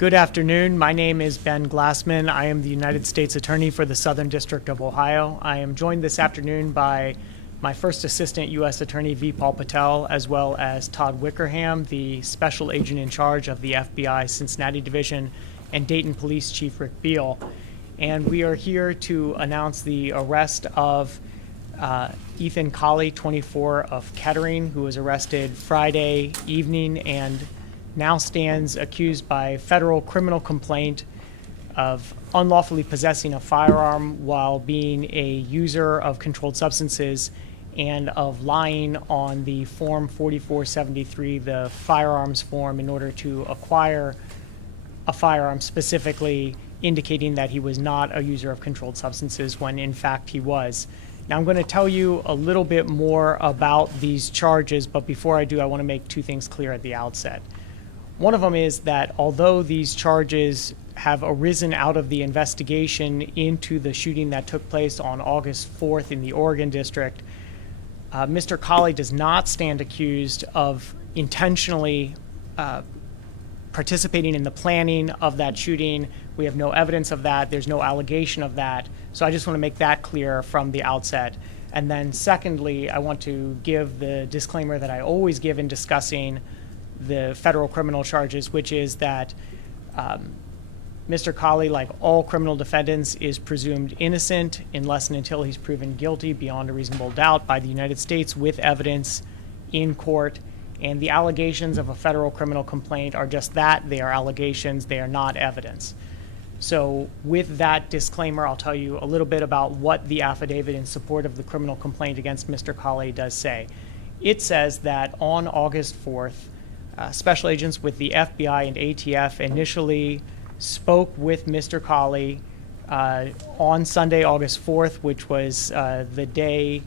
Good afternoon. My name is Ben Glassman. I am the United States Attorney for the Southern District of Ohio. I am joined this afternoon by my first assistant U.S. Attorney, V. Paul Patel, as well as Todd Wickerham, the Special Agent in charge of the FBI Cincinnati Division, and Dayton Police Chief Rick Beal. And we are here to announce the arrest of Ethan Colley, 24, of Kettering, who was arrested Friday evening and now stands accused by federal criminal complaint of unlawfully possessing a firearm while being a user of controlled substances and of lying on the Form 4473, the firearms form, in order to acquire a firearm, specifically indicating that he was not a user of controlled substances when in fact he was. Now I'm going to tell you a little bit more about these charges, but before I do, I want to make two things clear at the outset. One of them is that although these charges have arisen out of the investigation into the shooting that took place on August 4th in the Oregon District, Mr. Colley does not stand accused of intentionally participating in the planning of that shooting. We have no evidence of that. There's no allegation of that. So I just want to make that clear from the outset. And then secondly, I want to give the disclaimer that I always give in discussing the federal criminal charges, which is that Mr. Colley, like all criminal defendants, is presumed innocent unless and until he's proven guilty beyond a reasonable doubt by the United States with evidence in court. And the allegations of a federal criminal complaint are just that. They are allegations. They are not evidence. So with that disclaimer, I'll tell you a little bit about what the affidavit in support of the criminal complaint against Mr. Colley does say. It says that on August 4th, special agents with the FBI and ATF initially spoke with Mr. Colley on Sunday, August 4th, which was the day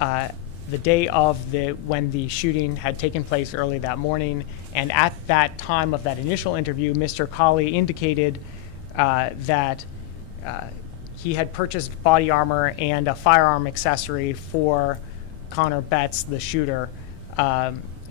of when the shooting had taken place early that morning. And at that time of that initial interview, Mr. Colley indicated that he had purchased body armor and a firearm accessory for Connor Betts, the shooter,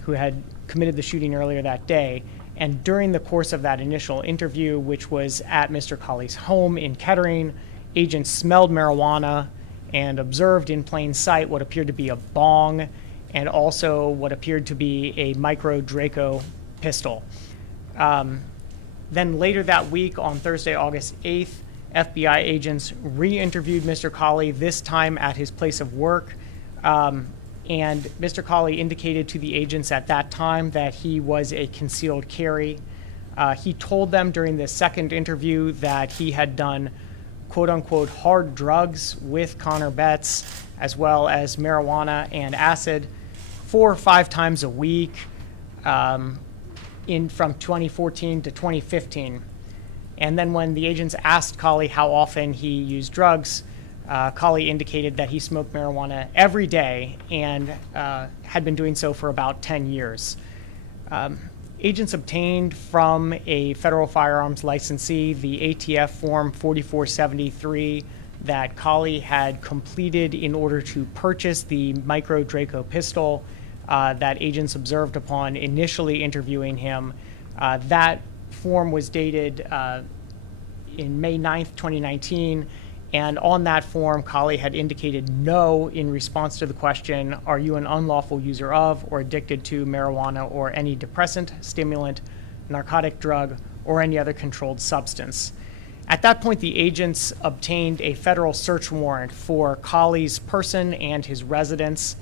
who had committed the shooting earlier that day. And during the course of that initial interview, which was at Mr. Colley's home in Kettering, agents smelled marijuana and observed in plain sight what appeared to be a bong and also what appeared to be a micro Draco pistol. Then later that week, on Thursday, August 8th, FBI agents re-interviewed Mr. Colley, this time at his place of work. And Mr. Colley indicated to the agents at that time that he was a concealed carry. He told them during the second interview that he had done quote-unquote hard drugs with Connor Betts, as well as marijuana and acid 4 or 5 times a week from 2014 to 2015. And then when the agents asked Colley how often he used drugs, Colley indicated that he smoked marijuana every day and had been doing so for about 10 years. Agents obtained from a federal firearms licensee the ATF Form 4473 that Colley had completed in order to purchase the micro Draco pistol that agents observed upon initially interviewing him. That form was dated in May 9th, 2019. And on that form, Colley had indicated no in response to the question, are you an unlawful user of or addicted to marijuana or any depressant, stimulant, narcotic drug, or any other controlled substance? At that point, the agents obtained a federal search warrant for Colley's person and his residence.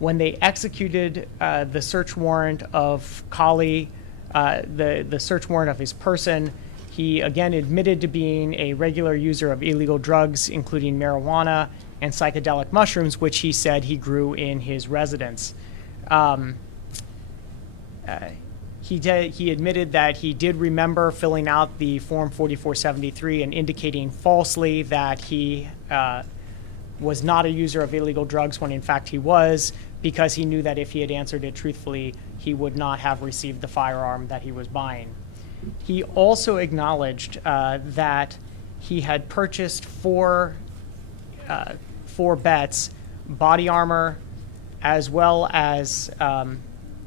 When they executed the search warrant of Colley, the search warrant of his person, he again admitted to being a regular user of illegal drugs, including marijuana and psychedelic mushrooms, which he said he grew in his residence. He admitted that he did remember filling out the Form 4473 and indicating falsely that he was not a user of illegal drugs when in fact he was, because he knew that if he had answered it truthfully, he would not have received the firearm that he was buying. He also acknowledged that he had purchased for Betts body armor, as well as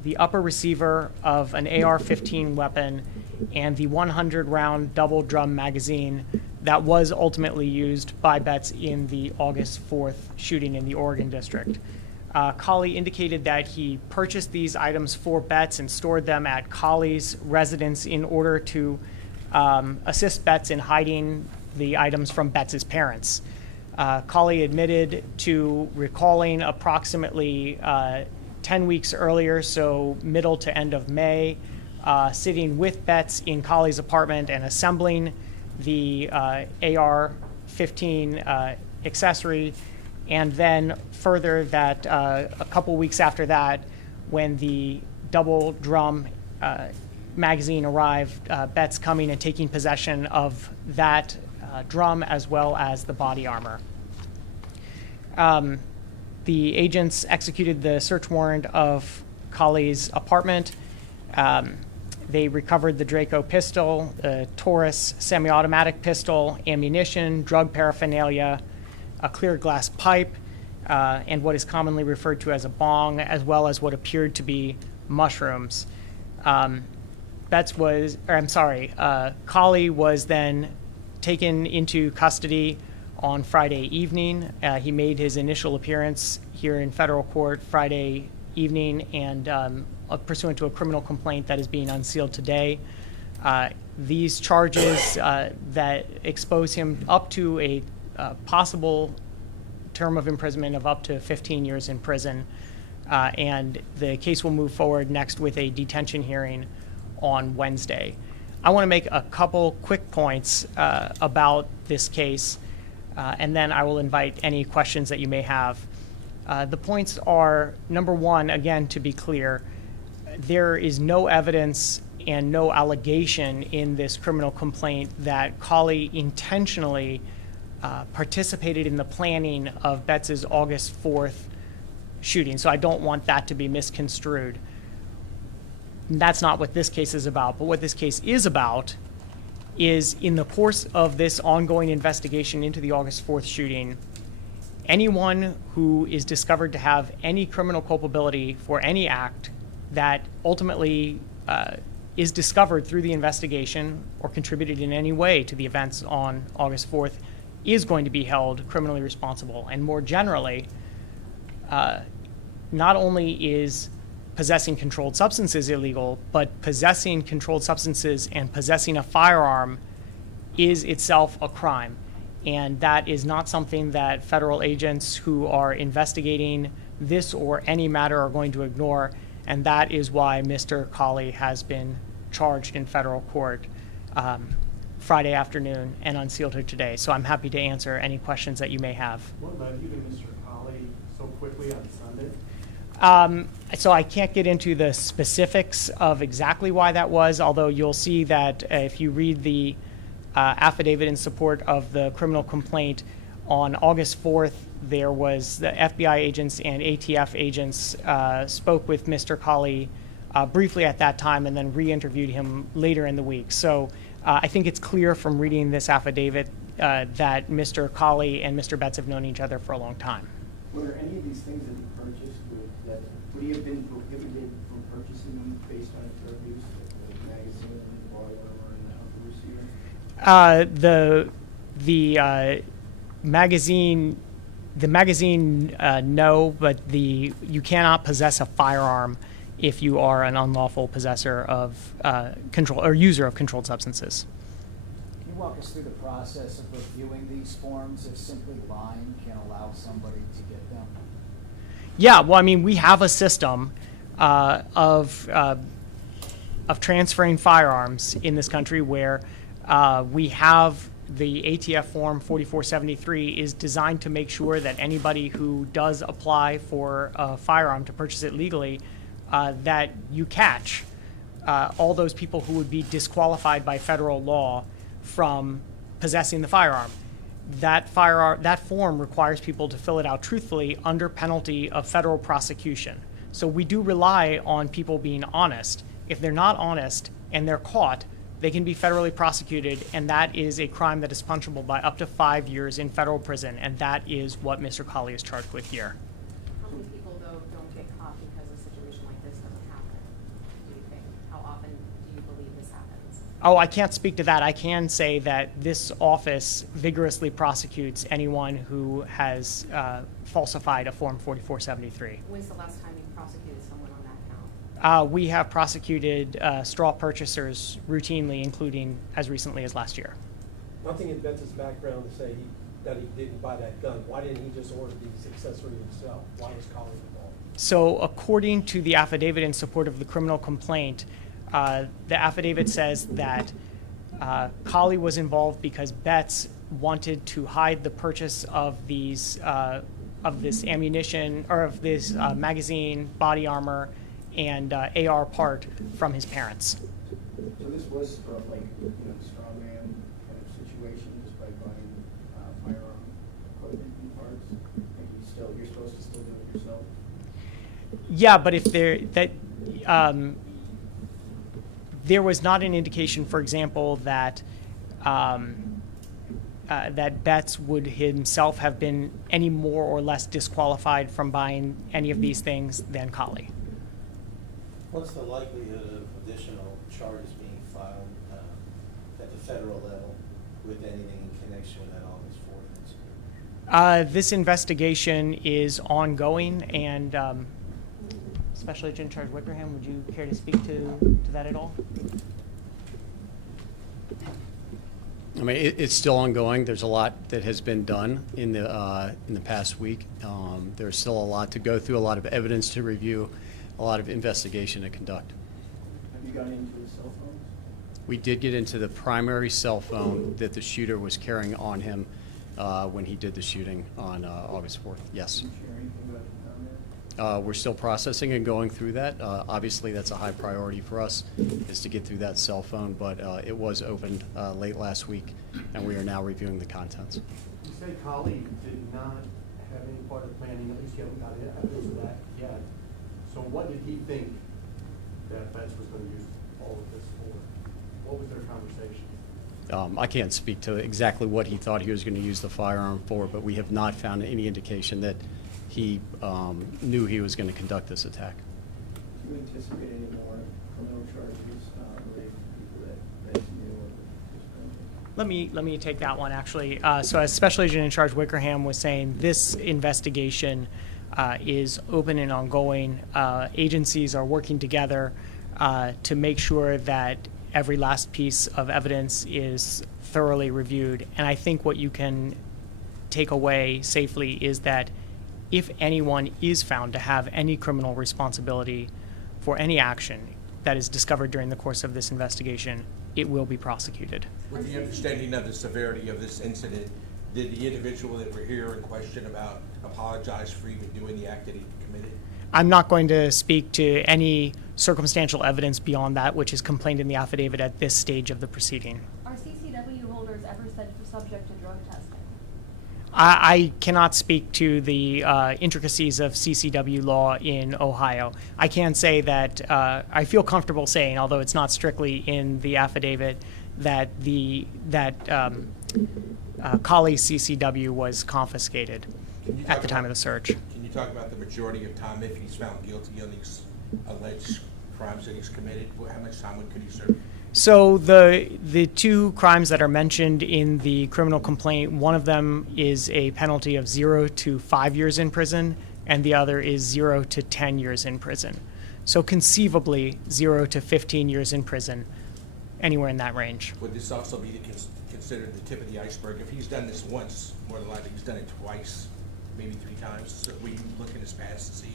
the upper receiver of an AR-15 weapon and the 100-round double drum magazine that was ultimately used by Betts in the August 4th shooting in the Oregon district. Colley indicated that he purchased these items for Betts and stored them at Colley's residence in order to assist Betts in hiding the items from Betts's parents. Colley admitted to recalling approximately 10 weeks earlier, so middle to end of May, sitting with Betts in Colley's apartment and assembling the AR-15 accessory, and then further that a couple weeks after that, when the double drum magazine arrived, Betts coming and taking possession of that drum as well as the body armor. The agents executed the search warrant of Colley's apartment. They recovered the Draco pistol, the Taurus semi-automatic pistol, ammunition, drug paraphernalia, a clear glass pipe, and what is commonly referred to as a bong, as well as what appeared to be mushrooms. Colley was then taken into custody on Friday evening. He made his initial appearance here in federal court Friday evening, and pursuant to a criminal complaint that is being unsealed today. These charges that expose him up to a possible term of imprisonment of up to 15 years in prison, and the case will move forward next with a detention hearing on Wednesday. I want to make a couple quick points about this case, and then I will invite any questions that you may have. The points are, number one, again, to be clear, there is no evidence and no allegation in this criminal complaint that Colley intentionally participated in the planning of Betts's August 4th shooting. So I don't want that to be misconstrued. That's not what this case is about. But what this case is about is, in the course of this ongoing investigation into the August 4th shooting, anyone who is discovered to have any criminal culpability for any act that ultimately is discovered through the investigation or contributed in any way to the events on August 4th is going to be held criminally responsible. And more generally, not only is possessing controlled substances illegal, but possessing controlled substances and possessing a firearm is itself a crime. And that is not something that federal agents who are investigating this or any matter are going to ignore. And that is why Mr. Colley has been charged in federal court Friday afternoon and unsealed here today. So I'm happy to answer any questions that you may have. What led you to Mr. Colley so quickly on Sunday? So I can't get into the specifics of exactly why that was, although you'll see that if you read the affidavit in support of the criminal complaint, on August 4th, there was the FBI agents and ATF agents spoke with Mr. Colley briefly at that time and then re-interviewed him later in the week. So I think it's clear from reading this affidavit that Mr. Colley and Mr. Betts have known each other for a long time. Were there any of these things that he purchased that would he have been prohibited from purchasing them based on drug use, like the magazine, the body armor, and the receiver? The magazine, no, but you cannot possess a firearm if you are an unlawful possessor of user of controlled substances. Can you walk us through the process of reviewing these forms if simply lying can allow somebody to get them? Yeah, well, I mean, we have a system of transferring firearms in this country where we have the ATF form 4473 is designed to make sure that anybody who does apply for a firearm to purchase it legally, that you catch all those people who would be disqualified by federal law from possessing the firearm. That form requires people to fill it out truthfully under penalty of federal prosecution. So we do rely on people being honest. If they're not honest and they're caught, they can be federally prosecuted, and that is a crime that is punishable by up to 5 years in federal prison, and that is what Mr. Colley is charged with here. How many people, though, don't get caught because a situation like this doesn't happen, do you think? How often do you believe this happens? Oh, I can't speak to that. I can say that this office vigorously prosecutes anyone who has falsified a Form 4473. When's the last time you prosecuted someone on that count? We have prosecuted straw purchasers routinely, including as recently as last year. Nothing in Benson's background to say that he didn't buy that gun. Why didn't he just order the accessory himself? Why was Collie involved? So according to the affidavit in support of the criminal complaint, the affidavit says that Collie was involved because Betts wanted to hide the purchase of these of this ammunition or of this magazine, body armor, and AR part from his parents. So this was sort of like, straw man kind of situation, just by buying firearm equipment and parts? Like you're supposed to still do it yourself? Yeah, but if there was not an indication, for example, that that Betts would himself have been any more or less disqualified from buying any of these things than Collie. What's the likelihood of additional charges being filed at the federal level with anything in connection with that August 4th incident? This investigation is ongoing, and Special Agent in Charge Wickerham, would you care to speak to that at all? I mean, it's still ongoing. There's a lot that has been done in the past week. There's still a lot to go through, a lot of evidence to review, a lot of investigation to conduct. Have you gone into the cell phones? We did get into the primary cell phone that the shooter was carrying on him when he did the shooting on August 4th. Yes. Can you share anything about the comment? We're still processing and going through that. Obviously, that's a high priority for us, is to get through that cell phone, but it was opened late last week, and we are now reviewing the contents. You say Collie did not have any part of planning, at least you haven't got evidence of that yet. So what did he think that Betts was going to use all of this for? What was their conversation? I can't speak to exactly what he thought he was going to use the firearm for, but we have not found any indication that he knew he was going to conduct this attack. Do you anticipate any more criminal charges related to people that knew of this? Let me take that one, actually. So as Special Agent in Charge Wickerham was saying, this investigation is open and ongoing. Agencies are working together to make sure that every last piece of evidence is thoroughly reviewed. And I think what you can take away safely is that if anyone is found to have any criminal responsibility for any action that is discovered during the course of this investigation, it will be prosecuted. With the understanding of the severity of this incident, did the individual that we're here in question about apologize for even doing the act that he committed? I'm not going to speak to any circumstantial evidence beyond that which is complained in the affidavit at this stage of the proceeding. Are CCW holders ever subject to drug testing? I cannot speak to the intricacies of CCW law in Ohio. I can say that I feel comfortable saying, although it's not strictly in the affidavit, that Colley's CCW was confiscated at the time of the search. Can you talk about the majority of time if he's found guilty on these alleged crimes that he's committed? How much time could he serve? So the two crimes that are mentioned in the criminal complaint, one of them is a penalty of 0 to 5 years in prison, and the other is 0 to 10 years in prison. So conceivably 0 to 15 years in prison, anywhere in that range. Would this also be considered the tip of the iceberg? If he's done this once, more than likely he's done it twice, maybe 3 times. So we look in his past to see.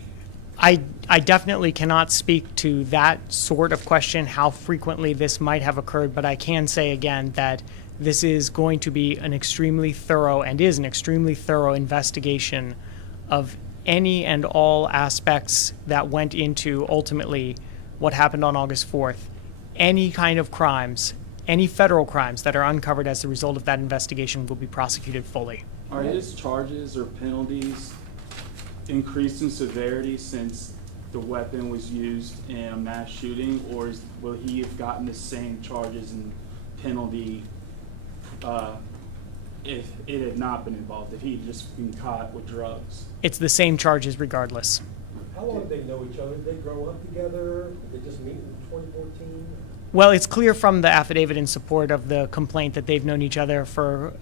I definitely cannot speak to that sort of question, how frequently this might have occurred, but I can say again that this is going to be an extremely thorough, and is an extremely thorough investigation of any and all aspects that went into ultimately what happened on August 4th. Any kind of crimes, any federal crimes that are uncovered as a result of that investigation will be prosecuted fully. Are his charges or penalties increased in severity since the weapon was used in a mass shooting, or will he have gotten the same charges and penalty if it had not been involved, if he had just been caught with drugs? It's the same charges regardless. How long did they know each other? Did they grow up together? Did they just meet in 2014? Well, it's clear from the affidavit in support of the complaint that they've known each other for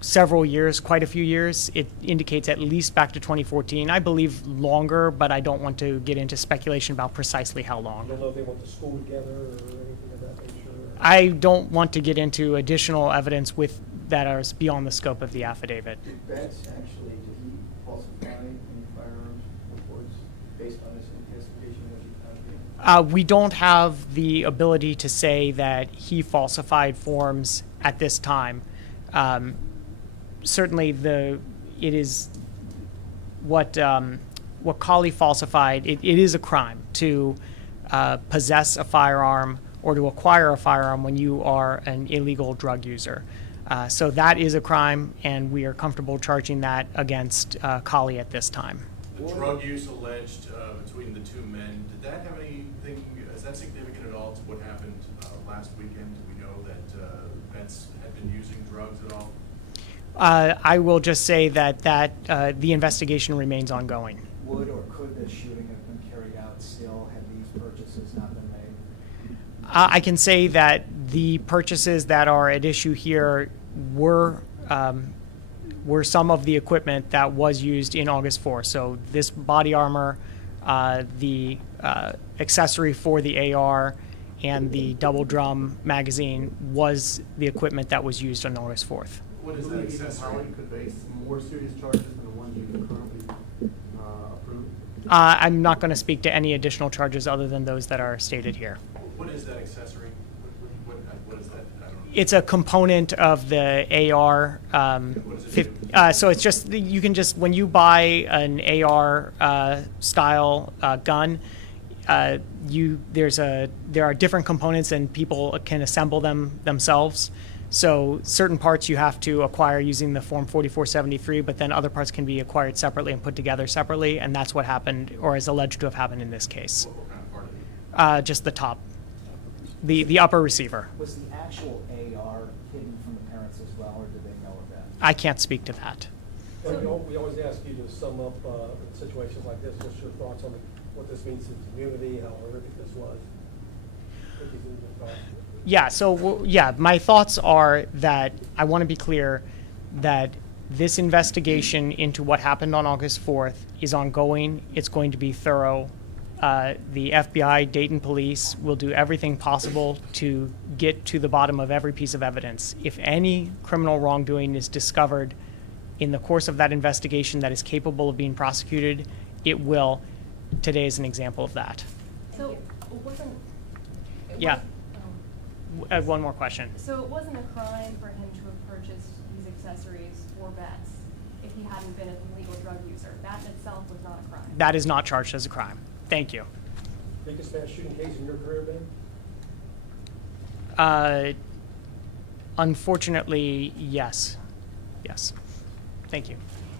several years, quite a few years. It indicates at least back to 2014. I believe longer, but I don't want to get into speculation about precisely how I long. don't know if they went to school together or anything of that nature. I don't want to get into additional evidence with that is beyond the scope of the affidavit. Did Betts actually, did he falsify any firearms reports based on this investigation that you found here? We don't have the ability to say that he falsified forms at this time. Certainly, it is what Colley falsified. It is a crime to possess a firearm or to acquire a firearm when you are an illegal drug user. So that is a crime, and we are comfortable charging that against Colley at this time. The drug use alleged between the two men, did that have anything, is that significant at all to what happened last weekend? Do we know that Betts had been using drugs at all? I will just say that the investigation remains ongoing. Would or could the shooting have been carried out still had these purchases not been made? I can say that the purchases that are at issue here were some of the equipment that was used in August 4th. So this body armor, the accessory for the AR, and the double drum magazine was the equipment that was used on August 4th. What is that accessory? Could face more serious charges than the ones you currently approved? I'm not going to speak to any additional charges other than those that are stated here. What is that accessory? What is that? I don't know. It's a component of the AR. What does it do? So it's just, you can just, when you buy an AR style gun, there are different components and people can assemble them themselves. So certain parts you have to acquire using the Form 4473, but then other parts can be acquired separately and put together separately, and that's what happened, or is alleged to have happened in this case. What kind of part of it? Just the top, the upper receiver. Was the actual AR hidden from the parents as well, or did they know of that? I can't speak to that. Well, we always ask you to sum up in situations like this, just your thoughts on what this means to the community, how horrific this was. What do you think your thoughts? Yeah, so, my thoughts are that I want to be clear that this investigation into what happened on August 4th is ongoing. It's going to be thorough. The FBI, Dayton police will do everything possible to get to the bottom of every piece of evidence. If any criminal wrongdoing is discovered in the course of that investigation that is capable of being prosecuted, it will. Today is an example of that. So, wasn't... Yeah. One more question. So it wasn't a crime for him to have purchased these accessories for Betts if he hadn't been an illegal drug user. That in itself was not a crime. That is not charged as a crime. Thank you. Biggest mass shooting case in your career, Ben? Unfortunately, yes. Yes. Thank you.